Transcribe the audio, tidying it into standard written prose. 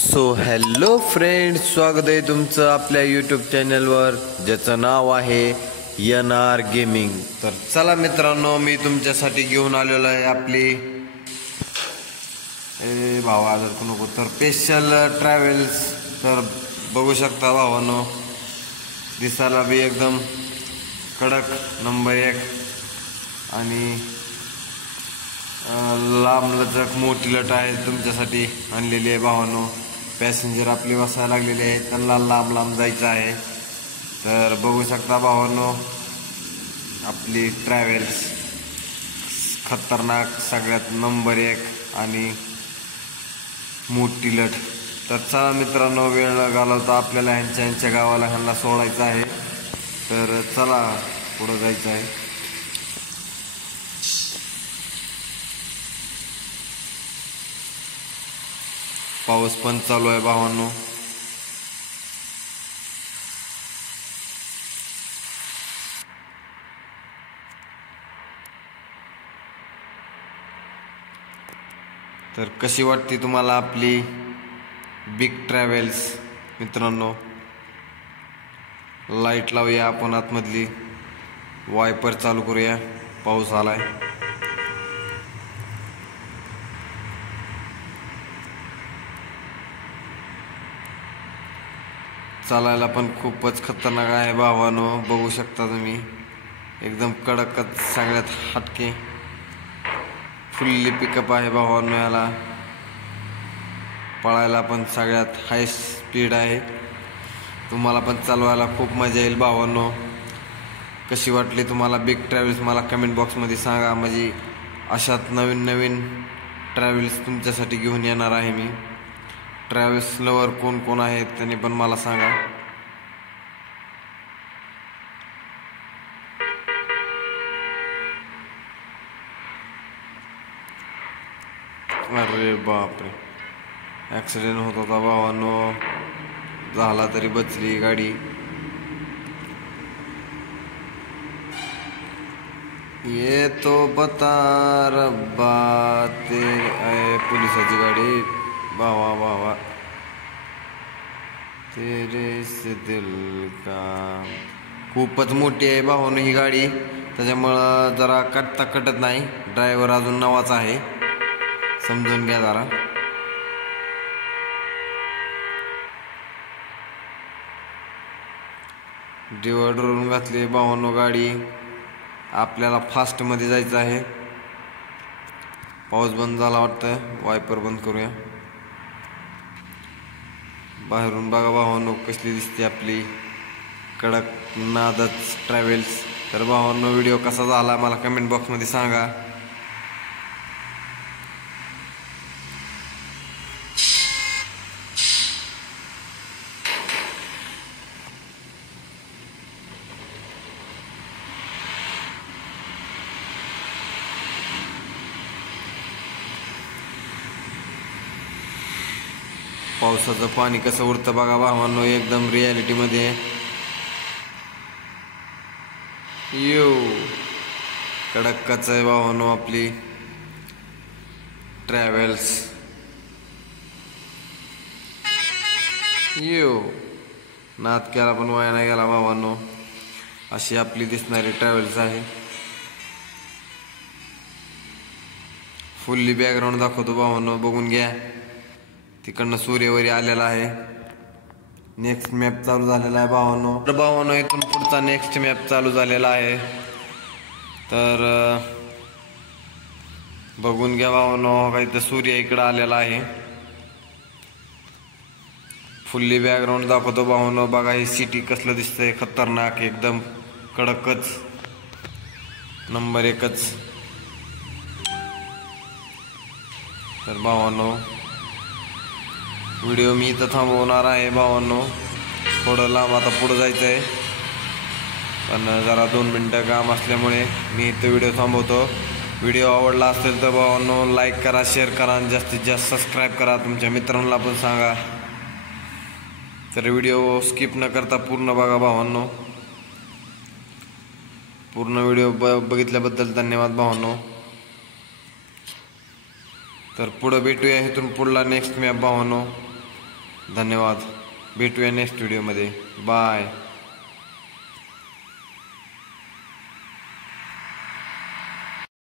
So hello friends, स्वागत आहे तुमचं आपल्या यूट्यूब चॅनलवर ज्याचं नाव आहे NR गेमिंग। तर चला मित्रांनो, मी तुमच्यासाठी घेऊन आलेलो आहे आपली भावा नको तर स्पेशल ट्रॅव्हल्स। तर बघू शकता भावांनो, दिसायला बी एकदम कडक नंबर 1 आणि लांब लचक मोठी लट आहे तुमच्यासाठी आणलेली आहे भावांनो। पॅसेंजर आपली बसायला लागलेले आहेत, त्यांना लांब लांब जायचं आहे। तर बघू शकता भावांनो, आपली ट्रॅव्हल्स खतरनाक सगळ्यात नंबर 1 आणि मोठी लट। तर चला मित्रांनो, वेळ न घालवता आपल्याला ह्यांच्या गावाला ह्यांना सोडायचं आहे। तर चला पुढं जायचं आहे। पाऊस पण चालू आहे भावांनो। तर कशी वाटते तुम्हाला आपली बिग ट्रॅव्हल्स मित्रांनो? लाईट लावूया आपण आतमधली, वायपर चालू करूया, पाऊस आलाय। चालायला पण खूपच खतरनाक आहे भावानो, बघू शकता तुम्ही, एकदम कडकच सगळ्यात हटके फुल्ली पिकअप आहे भावानो। याला पळायला पण सगळ्यात हाय स्पीड आहे। तुम्हाला पण चालवायला खूप मजा येईल भावानो। कशी वाटली तुम्हाला बिग ट्रॅव्हल्स मला कमेंट बॉक्समध्ये सांगा, म्हणजे अशात नवीन नवीन ट्रॅव्हल्स तुमच्यासाठी घेऊन येणार आहे मी। ट्रॅव्हल्स लवर कोण कोण आहेत त्यांनी पण मला सांगा। अरे बापरे, ॲक्सिडेंट होत होता भावांनो, झाला तरी बचली गाडी। ये तो बता रब्बा ते आहे पोलिसाची गाडी भावा भावा, तेरे से दिल का। खूपच मोठी आहे भावांनो ही गाडी, त्याच्यामुळं जरा कटत नाही। ड्रायव्हर अजून नवाचा आहे, समजून घ्या जरा। डिवायडरवरून घातली भावांनो गाडी, आपल्याला फास्ट मध्ये जायचं आहे। पाऊस बंद झाला वाटतं, वायपर बंद करूया। बाहेरून बघा भावांनो कसली दिसते आपली कडक नादच ट्रॅव्हल्स। तर भावांनो, व्हिडिओ कसा झाला मला कमेंट बॉक्समध्ये सांगा। पावसाचं पाणी कसं उडतं बघा भावांनो, एकदम रियालिटी मध्ये। यो कडकच आहे भावांनो आपली ट्रॅव्हल्स। यो नाद केला पण वाया नाही गेला भावांनो, अशी आपली दिसणारी ट्रॅव्हल्स आहे। फुल्ली बॅकग्राऊंड दाखवतो भावांनो, बघून घ्या। तिकडनं सूर्यवरी आलेला आहे, नेक्स्ट मॅप चालू झालेला आहे भावांनो। तर भावांनो, इथून पुढचा नेक्स्ट मॅप चालू झालेला आहे। तर बघून घ्या भावांनो, काही तर सूर्य इकडं आलेला आहे। फुल्ली बॅकग्राऊंड दाखवतो भावांनो, बघा ही सिटी कसलं दिसतंय, खतरनाक एकदम कडकच नंबर 1च। तर भावांनो, व्हिडिओ मी इथं थांबवणार आहे भावांनो, थोडं लांब आता पुढं जायचं आहे, पण जरा 2 मिनटं काम असल्यामुळे मी इथं व्हिडिओ थांबवतो। व्हिडिओ आवडला असेल तर भावांनो लाईक करा, शेअर करा आणि जास्तीत जास्त सबस्क्राईब करा, तुमच्या मित्रांना पण सांगा। तर व्हिडिओ स्किप न करता पूर्ण बघा भावांनो। पूर्ण व्हिडिओ बघितल्याबद्दल धन्यवाद भावांनो। तर पुढे भेटूया इथून पुढला नेक्स्ट मॅप भावांनो। धन्यवाद. भेटूया नेक्स्ट व्हिडिओमध्ये. बाय.